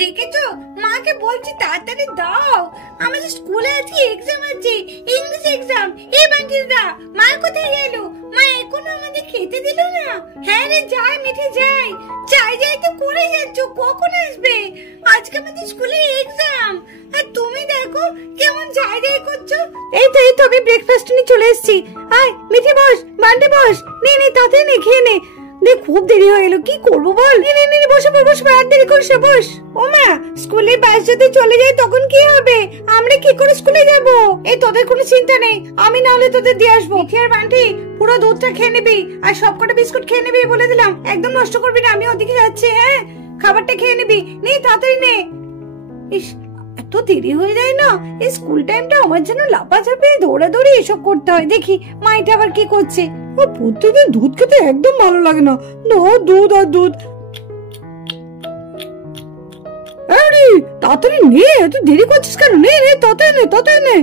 দেখেছো, মাকে বলছি তাড়াতাড়ি দাও, আমাদের স্কুলে আজকে এক্সাম আছে, ইংলিশ এক্সাম। এই বান্টিদা, মা কোথায় গেল? মা এখনো আমাদের খেতে দিল না। হ্যাঁ রে, যাই মিঠে যাই। যাই তো করে যাচ্ছ, কখন আসবে? আজকে আমাদের স্কুলে এক্সাম, আর তুমি দেখো কেমন যাই করছো। এই তো আমি ব্রেকফাস্ট নিয়ে চলে এসেছি। আয় মিঠে বস, বান্টি বস, নে তাতে নে, খেয়ে নে। দেখ খুব দেরি হয়ে গেল, কি করবো বল? নে বসে আর দেরি করিস না, বস। ও মা, স্কুলে বাস যদি চলে যায় তখন কি হবে? আমরা কি করে স্কুলে যাব? এই তোদের কোনো চিন্তা নেই, আমি না হলে তোদের দিয়ে আসবো। মিঠি আর বান্টি পুরো দুধটা খেয়ে নিবি, আর সবকটা বিস্কুট খেয়ে নিবি বলে দিলাম, একদম নষ্ট করবি না। আমি ওদিকে যাচ্ছি, হ্যাঁ? খাবারটা খেয়ে নিবি, নে তাড়াতাড়ি নে। ইস, এত দেরি হয়ে যায় না, এই স্কুল টাইমটা আমার জন্য লাপাঝাপি দৌড়াদৌড়ি এসব করতে হয়। দেখি মাইটা আবার কি করছে। প্রত্যেকদিন দুধ খেতে একদম ভালো লাগে না, দুধ আর দুধ। আরে তাড়াতাড়ি নে, এত দেরি করছিস কেন? নে তাড়াতাড়ি নে।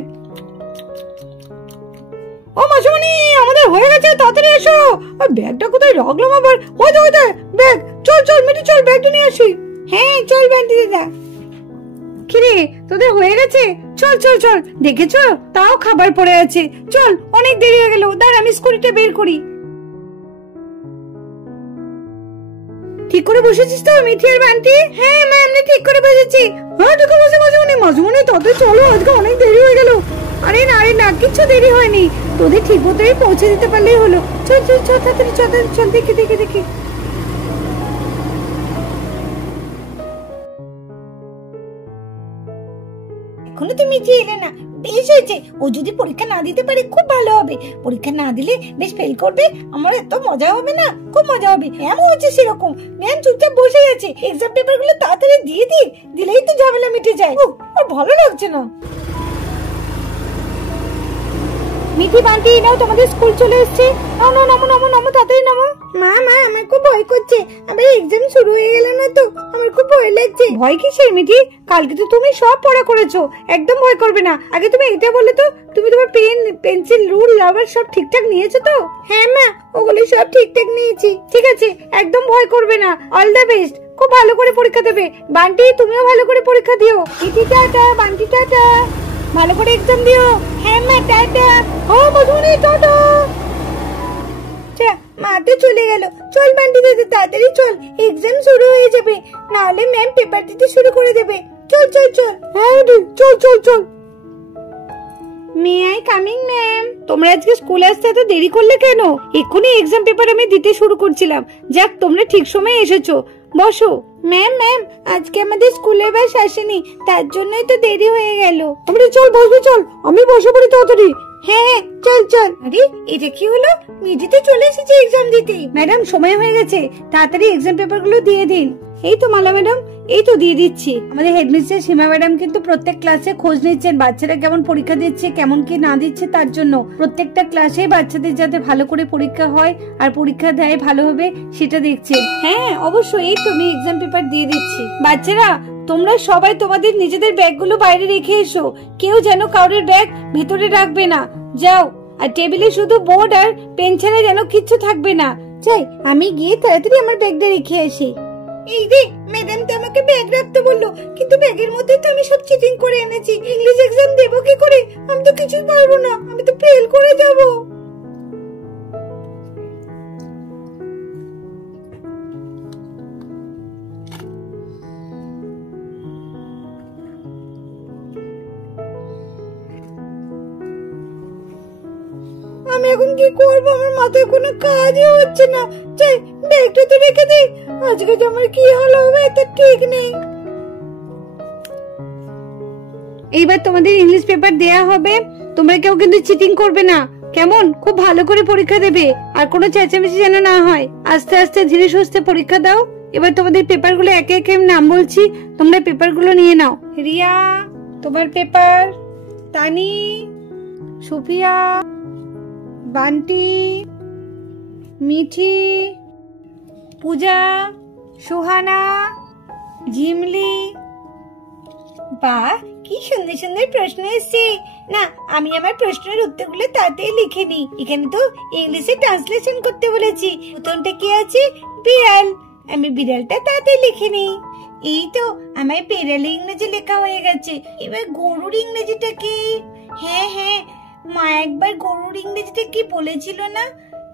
ও মাসুমণি, আমাদের হয়ে গেছে, তাড়াতাড়ি এসো। আর ব্যাগটা কোথায় রাখলাম আবার? ওই ব্যাগ। চল মিঠি, চল ব্যাগটা নিয়ে আসি। হ্যাঁ চল বান্টি দাদা। কিরে, তোদের হয়ে গেছে? চল। দেখেছো, তাও খাবার পড়ে আছে। চল, অনেক দেরি হয়ে গেল, দাঁড়া আমি স্কুটিটা বের করি। ঠিক করে বসেছিস তো মিঠি আর বান্টি? হ্যাঁ মা, আমি ঠিক করে বসেছি। হ্যাঁ ঠিক আছে মাঝুমনি, তাড়াতাড়ি চলো, আজকে অনেক দেরি হয়ে গেল। আরে না, কিচ্ছু দেরি হয়নি, তোদের ঠিক মতোই পৌঁছে দিতে পারলেই হলো। চল তাড়াতাড়ি চল, দেখি। এখনো তুমি এলে না, বেশ হয়েছে। ও যদি পরীক্ষা না দিতে পারে খুব ভালো হবে, পরীক্ষা না দিলে বেশ ফেল করবে, আমার এত মজা হবে না, খুব মজা হবে। ম্যাম হচ্ছে সেরকম, ম্যাম চুপচাপ বসে আছে, এক্সাম পেপার গুলো তাড়াতাড়ি দিয়ে দিলেই তো ঝামেলা মিটে যায়। আর ভালো লাগছে না। মিঠি বান্টি, নাও তোমাদের স্কুল চলে এসেছে। নামো তাড়াতাড়ি নামো। মা আমার খুব ভয় করছে, আবার এক্সাম শুরু হয়ে গেল না তো, আমার খুব ভয় লাগছে। ভয় কিসের মিঠি? কালকে তো তুমি সব পড়া করেছো, একদম ভয় করবে না। আগে তুমি এটা বলে তো, তুমি তোমার পেন, পেন্সিল, রুল, রাবার সব ঠিকঠাক নিয়েছো তো? হ্যাঁ মা, ওগুলো সব ঠিকঠাক নিয়েছি। ঠিক আছে, একদম ভয় করবে না। অল দ্য বেস্ট, খুব ভালো করে পরীক্ষা দেবে। বান্টি, তুমিও ভালো করে পরীক্ষা দিও। মিঠি টাটা, বান্টি টাটা, ভালো করে এক্সাম দিও। হ্যাঁ মা, টাটা। ও মধুনি, টাটা। মা তো চলে গেল। চল বান্টি দাদা, তাড়াতাড়ি চল, এক্সাম শুরু হয়ে যাবে, নাহলে ম্যাম পেপার দিতে শুরু করে দেবে। চল। হ্যাঁ চল। May I coming ma'am? তোমরা আজকে স্কুলে আসতে এত দেরি করলে কেন? এক্ষুনি এক্সাম পেপার আমি দিতে শুরু করছিলাম। যাক, তোমরা ঠিক সময়ে এসেছো, বসো। ম্যাম আজকে আমাদের স্কুলে বাস আসেনি, তার জন্যই তো দেরি হয়ে গেল। আমরা চল বসবি, চল আমি বসে পড়ি তাড়াতাড়ি। হ্যাঁ চল। আরে এটা কি হলো? মিঠি তো চলে এসেছে এক্সাম দিতে। ম্যাডাম সময় হয়ে গেছে, তাড়াতাড়ি এক্সাম পেপার গুলো দিয়ে দিন। এই তো মালা ম্যাডাম, এই তো দিয়ে দিচ্ছি। আমাদের হেডমিস্ট্রেস সীমা ম্যাডাম কিন্তু প্রত্যেক ক্লাসে খোঁজ নিচ্ছেন বাচ্চারা কেমন পরীক্ষা দিচ্ছে, কেমন কি না দিচ্ছে, তার জন্য প্রত্যেকটা ক্লাসে বাচ্চাদের যাতে ভালো করে পরীক্ষা হয় আর পরীক্ষা দেয় ভালোভাবে সেটা দেখছেন। হ্যাঁ অবশ্যই, এই তো আমি এক্সাম পেপার দিয়ে দিচ্ছি। বাচ্চারা তোমরা সবাই তোমাদের নিজেদের ব্যাগগুলো বাইরে রেখে এসো, কেউ যেন কারোর ব্যাগ ভিতরে রাখবে না। যাও, আর টেবিলে শুধু বোর্ড আর পেন ছাড়া যেন কিচ্ছু থাকবে না। যাই, আমি গিয়ে তাড়াতাড়ি আমার ব্যাগটা রেখে আসি। এই রে, ম্যাডাম তো আমাকে ব্যাগ রাখতে বললো, কিন্তু ব্যাগের মধ্যে তো আমি সব চিটিং করে এনেছি। ইংলিশ এক্সাম দেবো কি করে? আমি তো কিছুই পারবো না, আমি তো ফেল করে যাবো। আমি এখন কি করবো? আমার মাথায় কোনো কাজই হচ্ছে না। চাই ব্যাগটা তো রেখে দিই, আজকে যে আমার কি হলো হবে তা ঠিক নেই। এইবার তোমাদের ইংলিশ পেপার দেয়া হবে, তোমরা কেউ কিন্তু চিটিং করবে না, কেমন? খুব ভালো করে পরীক্ষা দেবে, আর কোনো চেঁচামেচি যেন না হয়। আস্তে আস্তে ধীরে সুস্থে পরীক্ষা দাও। এবার তোমাদের পেপার গুলো একে একে নাম বলছি, তোমরা পেপার গুলো নিয়ে নাও। রিয়া তোমার পেপার, তানি, সুফিয়া, বান্টি, মিঠি, পূজা, সুহানা, জিমলি। বাহ, কি সুন্দর সুন্দর প্রশ্ন এসেছে। না, আমি আমার প্রশ্নের উত্তরগুলো তাতেই লিখে নিই। এখানে তো ইংলিশে ট্রান্সলেশন করতে বলেছি। প্রথমটা কি আছে? বিড়াল, আমি বিড়ালটা তাতে লিখে নিই। এই তো আমার বেড়ালে ইংরেজি লেখা হয়ে গেছে, এবার গরুর ইংরেজিটা কি? হ্যাঁ হ্যাঁ, মা একবার গরুর ইংরেজিটা কি বলেছিল না?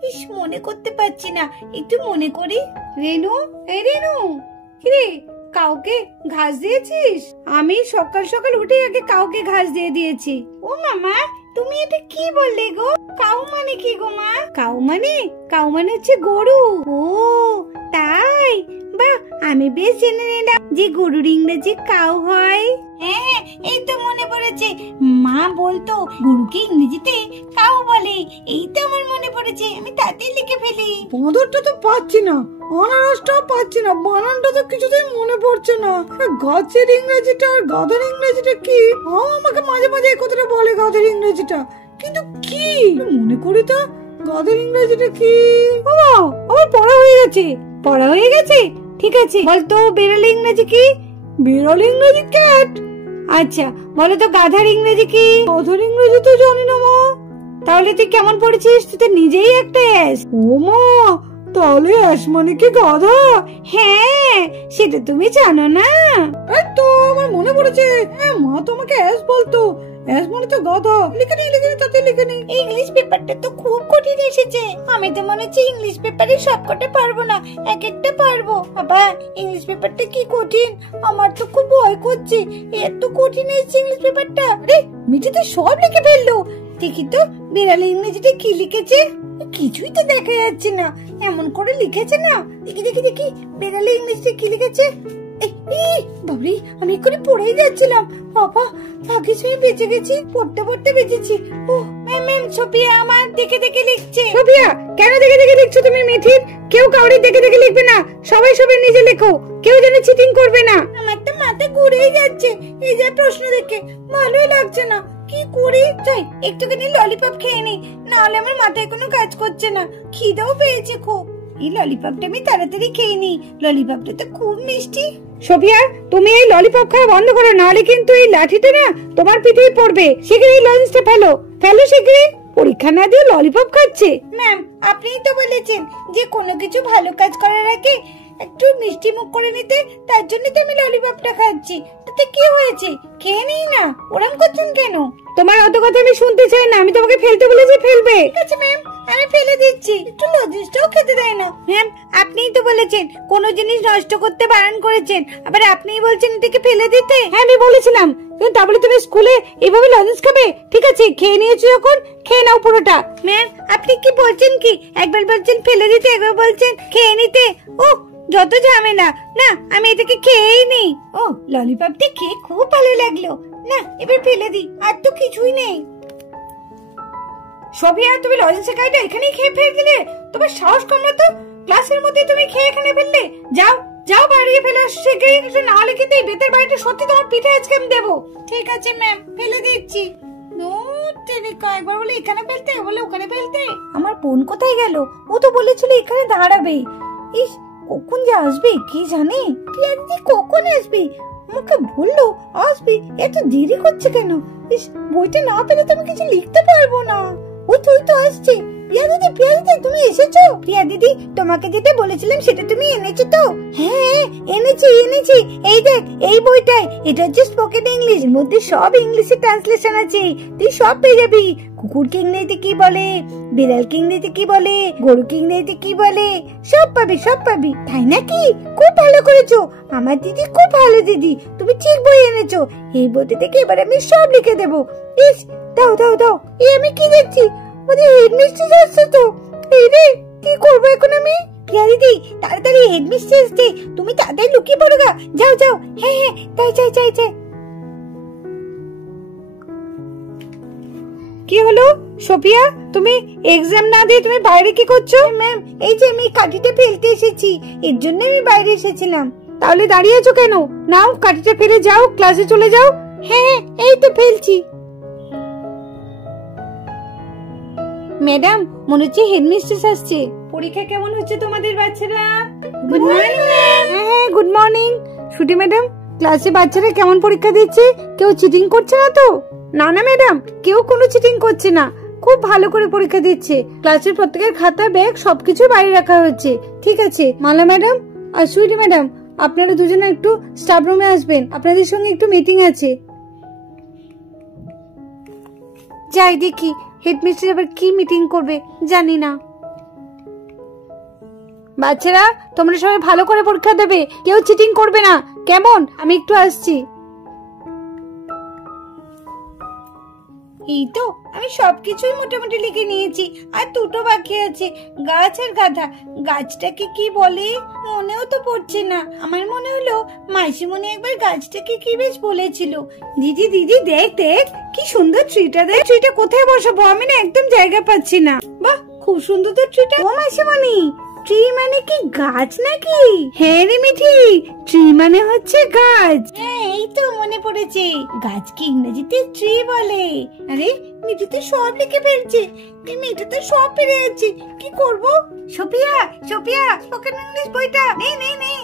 ইস, মনে করতে পারছি না, একটু মনে করি। রেনু, এই রেনু, কিরে কাউকে ঘাস দিয়েছিস? আমি সকাল সকাল উঠে আগে কাউকে ঘাস দিয়ে দিয়েছি। ও মামা, তুমি এটা কি বললে গো? কাউ মানে কি গো মা? কাউ মানে হচ্ছে গরু। ও তাই, বাহ, আমি বেশ জেনে নিলাম যে গরুর ইংরেজি কাউ হয়। হ্যাঁ, এই তো মনে পড়েছে, মা বলতো গরুকে ইংরেজিতে কাউ বলে। এই তো আমার মনে পড়েছে, আমি তাতেই লিখে ফেলি। পদরটা তো পাচ্ছি না, অনারসটাও পাচ্ছি না, বানানটা তো কিছুতেই মনে পড়ছে না। গাছের ইংরেজিটা আর গাধার ইংরেজিটা কি? আমাকে মাঝে মাঝে এই কথাটা বলে, গাধার ইংরেজিটা, কিন্তু কি মনে করি তো। গাধার ইংরেজিটা কি? আমার পড়া হয়ে গেছে। ঠিক আছে, বলতো বেড়াল ইংরেজি কি? বিড়াল ইংরেজি ক্যাট। আচ্ছা, বলো তো গাধার ইংরেজি কি? গাধার ইংরেজি তো জানি না মা। তাহলে তুই কেমন পড়েছিস? তুই তো নিজেই একটা অ্যাস। ও মা, তাহলে অ্যাস মানে কি গাধা? হ্যাঁ, সেটা তুমি জানো না? এই তো আমার মনে পড়েছে, হ্যাঁ মা তোমাকে অ্যাস বলতো। অ্যাস মানে তো গাধা। লিখে নি তাতে লিখে নি। ইংলিশ পেপারটা তো খুব কঠিন এসেছে। আমি তো মনে হচ্ছে ইংলিশ পেপারে সবকটা পারবো না, এক একটা পারবো। বাবা, ইংলিশ পেপারটা কি কঠিন, আমার তো খুব ভয় করছে। এত কঠিন এসেছে ইংলিশ পেপারটা। আরে মিঠি তো সব লিখে ফেললো। দেখি তো বিড়াল ইংরেজিতে কি লিখেছে। কিছুই তো দেখা যাচ্ছে না, এমন করে লিখেছে না। দেখি বিড়াল ইংরেজিতে কি লিখেছে। বাবরি, আমি এক্ষুনি পড়েই যাচ্ছিলাম। বাবা, ভাগ্যিস আমি বেঁচে গেছি, পড়তে বেঁচেছি। ও ম্যাম, সোফিয়া আমার দেখে দেখে লিখছে। সোফিয়া, কেন দেখে দেখে লিখছো তুমি মিঠির? কেউ কাউরে দেখে দেখে লিখবে না, সবাই নিজে লেখো, কেউ যেন চিটিং করবে না। আমার তো মাথা ঘুরেই যাচ্ছে এই যে প্রশ্ন দেখে, ভালোই লাগছে না। কি করি? যাই একটুখানি ললিপপ খেয়ে নেই, নাহলে আমার মাথায় কোনো কাজ করছে না। খিদেও পেয়েছে খুব। এই ললিপপটা আমি তাড়াতাড়ি খেয়ে নিই, ললিপপটা তো খুব মিষ্টি। সোফিয়া, তুমি এই ললিপপ খাওয়া বন্ধ করো, নাহলে কিন্তু এই লাঠিটা না তোমার পিঠেই পড়বে। শিগগিরই এই লজেন্সটা ফেলো শিগগিরই। পরীক্ষা না দিয়ে ললিপপ খাচ্ছে। ম্যাম, আপনিই তো বলেছেন যে কোনো কিছু ভালো কাজ করার আগে একটু মিষ্টি মুখ করে নিতে, তার জন্য তো আমি ললিপপটা খাচ্ছি। তাতে কি হয়েছে? খেয়ে নিই না, ওরম করছেন কেন? তোমার অত কথা আমি শুনতে চাই না, আমি তোমাকে ফেলতে বলেছি, ফেলবে। ঠিক আছে ম্যাম, আমি ফেলে দিচ্ছি। একটু লজেন্সটাও খেতে দেয় না। ম্যাম, আপনিই তো বলেছেন কোন জিনিস নষ্ট করতে বারণ করেছেন, আবার আপনিই বলছেন এটাকে ফেলে দিতে। হ্যাঁ, আমি বলেছিলাম, কিন্তু তাহলে তুমি স্কুলে এইভাবে লজেন্স খাবে? ঠিক আছে, খেয়ে নিয়েছো যখন খেয়ে নাও পুরোটা। ম্যাম, আপনি কি বলছেন কি? একবার বলছেন ফেলে দিতে, একবার বলছেন খেয়ে নিতে। ও, যত ঝামেলা। না, আমি এটাকে খেয়েই নি। ও, ললিপপটা খেয়ে খুব ভালো লাগলো। না, এবার ফেলে দিই, আর তো কিছুই নেই। সোফিয়া, তুমি লজেন্সের কাইটা এখানেই খেয়ে ফেলে দিলে? তোমার সাহস কম না তো? ক্লাসের মধ্যে তুমি খেয়ে এখানে ফেললে? যাও বাড়িয়ে ফেলে আসো শিগগিরই, নাহলে কিন্তু এই বেতের বাড়িটা সত্যি তোমার পিঠে আজকে আমি দেবো। ঠিক আছে ম্যাম, ফেলে দিচ্ছি। একবার বলে এখানে ফেলতে, বলে ওখানে ফেলতে। আমার বোন কোথায় গেল? ও তো বলেছিল এখানে দাঁড়াবে। ইস, কখন যে আসবে কি জানে। প্রিয়া দিদি কখন আসবে? আমাকে বললো আসবে, এত দেরি করছে কেন? ইস, বইটা না পেলে তো আমি কিছু লিখতে পারবো না। ও তুই তো আসছে। প্রিয়া দিদি, তুমি এসেছো? প্রিয়া দিদি, তোমাকে যেটা বলেছিলাম সেটা তুমি এনেছো তো? হ্যাঁ, এনেছি। এই দেখ, এই বইটাই, এটা হচ্ছে স্পোকেন ইংলিশ, এর মধ্যে সব ইংলিশে ট্রান্সলেশন আছে, তুই সব পেয়ে যাবি। কুকুরকে ইংরেজিতে কি বলে, বিড়ালকে ইংরেজিতে কি বলে, গরুকে ইংরেজিতে কি বলে, সব পাবি। তাই নাকি? খুব ভালো করেছো, আমার দিদি খুব ভালো দিদি, তুমি ঠিক বই এনেছো। এই বইটা থেকে এবার আমি সব লিখে দেবো। ইস, দাও, এই আমি কি দেখছি? হেডমিস্ট্রেস আসছে তো। এই রে, কি করবো এখন আমি? প্রিয়া দিদি, তাড়াতাড়ি হেডমিস্ট্রেস আসছে, তুমি তাড়াতাড়ি লুকিয়ে পড়ো গা। যাও। হ্যাঁ, তাই। কি হলো সোফিয়া, তুমি এক্সাম না দিয়ে তুমি বাইরে কি করছো? ম্যাম, এই যে আমি কাঠিটা ফেলতে এসেছি, এর জন্য আমি বাইরে এসেছিলাম। তাহলে দাঁড়িয়ে আছো কেন? নাও কাঠিটা ফেলে যাও, ক্লাসে চলে যাও। হ্যাঁ, এই তো ফেলছি। ম্যাডাম, মনে হচ্ছে হেডমিস্ট্রেস আসছে। পরীক্ষা কেমন হচ্ছে তোমাদের বাচ্চারা? Good morning ma'am. হ্যাঁ, গুড মর্নিং। ছুটি ম্যাডাম, ক্লাসে বাচ্চারা কেমন পরীক্ষা দিচ্ছে? কেউ চিটিং করছে না তো? না ম্যাডাম, কেউ কোনো চিটিং করছে না, খুব ভালো করে পরীক্ষা দিচ্ছে। ক্লাসের প্রত্যেকের খাতা, ব্যাগ সবকিছু বাইরে রাখা হয়েছে। ঠিক আছে মালা ম্যাডাম আর সুইটি ম্যাডাম, আপনারা দুজনে একটু স্টাফ রুমে আসবেন, আপনাদের সঙ্গে একটু মিটিং আছে। যাই দেখি হেডমিস্ট্রেস আবার কি মিটিং করবে জানি না। বাচ্চারা তোমরা সবাই ভালো করে পরীক্ষা দেবে, কেউ চিটিং করবে না, কেমন? আমি একটু আসছি। এই তো আমি সবকিছুই মোটামুটি লিখে নিয়েছি, আর দুটো বাকি আছে, গাছ আর গাধা। গাছটাকে কি বলে মনেও তো পড়ছে না। আমার মনে হলো মাসিমণি একবার গাছটাকে কি বেশ বলেছিল। দিদি দিদি দেখ দেখ কি সুন্দর ট্রিটা, দেখ ট্রিটা কোথায় বসাবো, আমি না একদম জায়গা পাচ্ছি না। বাহ খুব সুন্দর তো ট্রিটা। ও মাসিমণি, ট্রি মানে কি গাছ নাকি? হ্যাঁ রে মিঠি, ট্রি মানে হচ্ছে গাছ। হ্যাঁ এই তো মনে পড়েছে, গাছকে ইংরেজিতে ট্রি বলে। আরে মিঠি তো সব লিখে ফেলছে, মেয়েটা তো সব পেরে যাচ্ছে, কি করব? সোফিয়া সোফিয়া স্পোকেন ইংলিশ বইটা নে নে নে।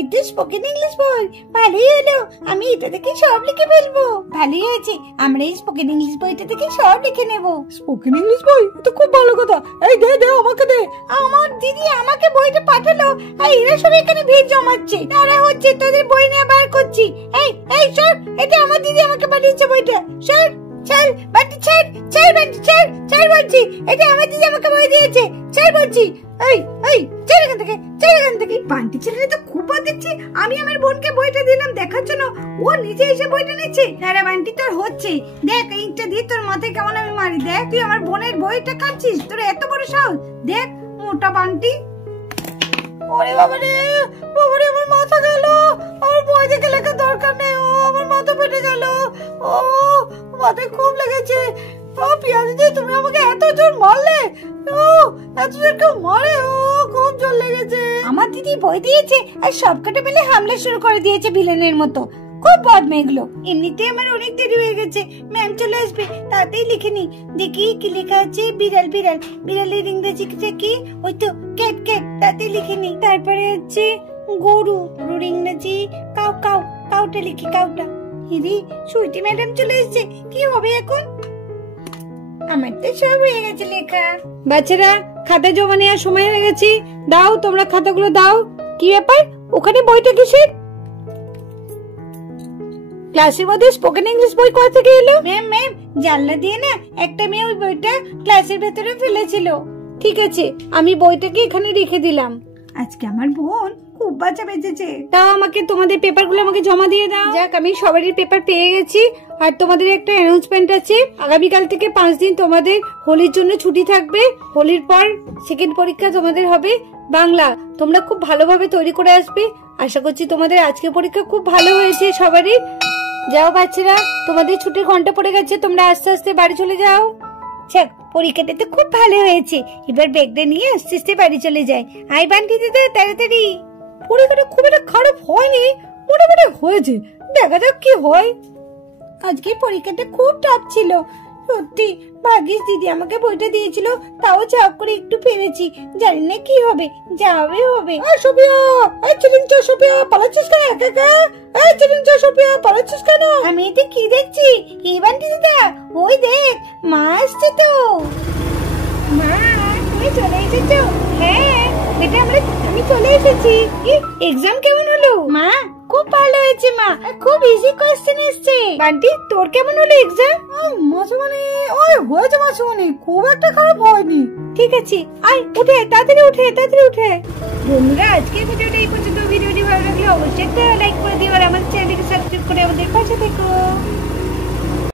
এটা স্পোকেন ইংলিশ বই, ভালোই হলো, আমি এটা থেকে সব লিখে ফেলবো। ভালোই হয়েছে, আমরা এই স্পোকেন ইংলিশ বইটা থেকে সব লিখে নেব। স্পোকেন ইংলিশ বই তো খুব ভালো কথা। এই দে দে আমাকে দে। আমার দিদি আমাকে বইটা পাঠালো, আর এরা সব এখানে ভিড় জমাচ্ছে, তারা হচ্ছে তোদের বই নিয়ে বার করছি। এই এই সর, এটা আমার দিদি আমাকে পাঠিয়েছে বইটা, সর চল বান্টি ছাড়, ছাড় বান্টি ছাড়, ছাড় বলছি, এটা আমার দিদি আমাকে বই দিয়েছে, ছাড় বলছি। এই এই ছাড় এখান থেকে, ছাড় এখান থেকে। বান্টি ছেলেটা তো খুব বাদ দিচ্ছি, আমি আমার বোনকে বইটা দিলাম দেখার জন্য, ও নিজে এসে বইটা নিচ্ছে। আরে বান্টি তোর হচ্ছে, দেখ ইটটা দিয়ে তোর মাথায় কেমন আমি মারি, দেখ তুই আমার বোনের বইটা খাচ্ছিস, তোর এত বড় সাহস, দেখ মোটা বান্টি। ওরে বাবারে বাবারে, আমার মাথা গেল, আমার বই দেখে লেখার দরকার নেই, ও আমার মাথা ফেটে গেল, ও মাথায় খুব লেগেছে। ও পিয়াজি দি, তুমি আমাকে এত জোর মারলে? ও এত জোর কেউ মারে? ও খুব জোর লেগেছে। আমার দিদি বই দিয়েছে আর সবকটা মিলে হামলা শুরু করে দিয়েছে ভিলেনের মতো, খুব বদমে এগুলো। এমনিতে আমার অনেক দেরি হয়ে গেছে, ম্যাম চলে আসবে, তাতেই লিখে নি। দেখি কি লেখা আছে, বিড়াল বিড়াল, বিড়ালের ইংরেজিটা কি? ওই তো ক্যাট ক্যাট, তাতেই লিখে নি। তারপরে হচ্ছে গরু, গরুর ইংরেজি কাউ কাউ, কাউটা লিখি কাউটা। হিদি সুইটি ম্যাডাম চলে এসেছে, কি হবে এখন? আমার তো সব হয়ে গেছে লেখা। বাচ্চারা খাতা জমা নেওয়ার সময় হয়ে গেছে, দাও তোমরা খাতাগুলো দাও। কি ব্যাপার, ওখানে বইটা কিসের? ক্লাসের মধ্যে স্পোকেন ইংলিশ বই কোথা থেকে এলো? ম্যাম ম্যাম, জানলা দিয়ে না একটা মেয়ে ওই বইটা ক্লাসের ভেতরে ফেলেছিল। ঠিক আছে, আমি বইটাকে এখানে রেখে দিলাম। আজকে আমার বোন খুব বাঁচা বেঁচেছে। তাও আমাকে তোমাদের পেপারগুলো আমাকে জমা দিয়ে দাও। যাক, আমি সবারই পেপার পেয়ে গেছি। আর তোমাদের একটা অ্যানাউন্সমেন্ট আছে, আগামীকাল থেকে 5 দিন তোমাদের হোলির জন্য ছুটি থাকবে। হোলির পর সেকেন্ড পরীক্ষা তোমাদের হবে বাংলা। তোমরা খুব ভালোভাবে তৈরি করে আসবে, আশা করছি তোমাদের আজকে পরীক্ষা খুব ভালো হয়েছে সবারই। যাও বাচ্চারা, তোমাদের ছুটির ঘন্টা পড়ে গেছে, তোমরা আস্তে আস্তে বাড়ি চলে যাও। যাক, পরীক্ষাটা তো খুব ভালো হয়েছে, এবার ব্যাগটা নিয়ে আস্তে আস্তে বাড়ি চলে যায়। আই বান্টি দিতে তাড়াতাড়ি। পরীক্ষাটা খুব একটা খারাপ হয়নি, মোটামুটি হয়েছে, দেখা যাক কি হয়। আজকে পরীক্ষাটা খুব টাফ ছিল, সত্যি। ভাগ্যিস দিদি আমাকে বইটা দিয়েছিল, তাও চাপ করে একটু পেরেছি, জানি না কি হবে, যা হবে হবে। সোফিয়া, এই চিলিংচা সোফিয়া, পালাচ্ছিস কেন একা একা? এই চিলিংচা সোফিয়া, পালাচ্ছিস কেন? আমি এতে কি দেখছি? এই বান্টি দিদা, ওই দেখ মা আসছে তো। মা তুমি চলে এসেছো? হ্যাঁ বেটা, আমি চলে এসেছি। এক্সাম কেমন হলো মা? খুব ভালো হয়েছে মা, খুব ইজি কোশ্চেন এসেছে। বান্টি তোর কেমন হলো এক্সাম? মাসুমণি, ওই হয়েছে মাসুমণি, খুব একটা খারাপ হয়নি। ঠিক আছে, আয় উঠে, তাড়াতাড়ি উঠে, তাড়াতাড়ি উঠে। বন্ধুরা আজকের ভিডিওটা এই পর্যন্ত। ভিডিওটি ভালো লাগলে অবশ্যই একটা লাইক করে দিও, আর আমাদের চ্যানেলকে সাবস্ক্রাইব করে আমাদের পাশে থেকো।